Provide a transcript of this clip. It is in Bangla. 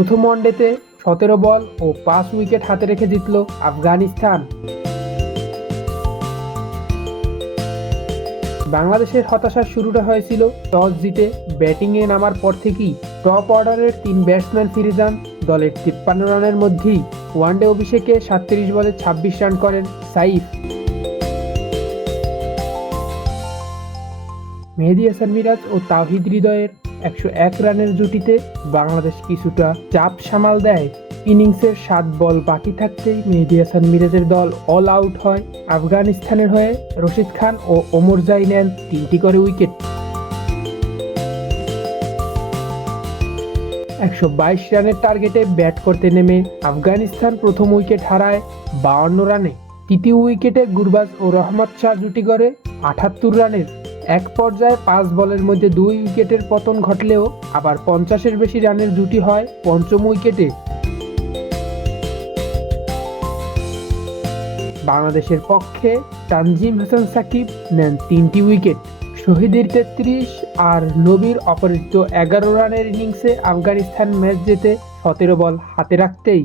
প্রথম ওয়ানডেতে সতেরো বল ও পাঁচ উইকেট হাতে রেখে জিতল আফগানিস্তান। বাংলাদেশের হতাশার শুরুটা হয়েছিল টস জিতে ব্যাটিংয়ে নামার পর থেকেই। টপ অর্ডারের তিন ব্যাটসম্যান ফিরে যান দলের তিপ্পান্ন রানের মধ্যেই। ওয়ানডে অভিষেকে সাতত্রিশ বলে ছাব্বিশ রান করেন সাইফ। মেহেদি হাসান মিরাজ ও তাহিদ হৃদয়ের একশো এক রানের জুটিতে বাংলাদেশ কিছুটা চাপ সামাল দেয়। ইনিংসের সাত বল বাকি থাকতেই মেহেদি হাসান মিরাজের দল অল আউট হয়। আফগানিস্তানের হয়ে রশিদ খান ও ওমর জাই নেন তিনটি করে উইকেট। একশো বাইশ রানের টার্গেটে ব্যাট করতে নেমে আফগানিস্তান প্রথম উইকেট হারায় বাউন্ন রানে। তৃতীয় উইকেটে গুরবাজ ও রহমত শাহ জুটি করে আটাত্তর রানের। এক পর্যায়ে পাঁচ বলের মধ্যে দুই উইকেটের পতন ঘটলেও আবার পঞ্চাশের বেশি রানের জুটি হয় পঞ্চম উইকেটে। বাংলাদেশের পক্ষে তানজিম হাসান সাকিব নেন তিনটি উইকেট। শহীদের তেত্রিশ আর নবীর অপরাজিত এগারো রানের ইনিংসে আফগানিস্তান ম্যাচ জেতে সতেরো বল হাতে রাখতেই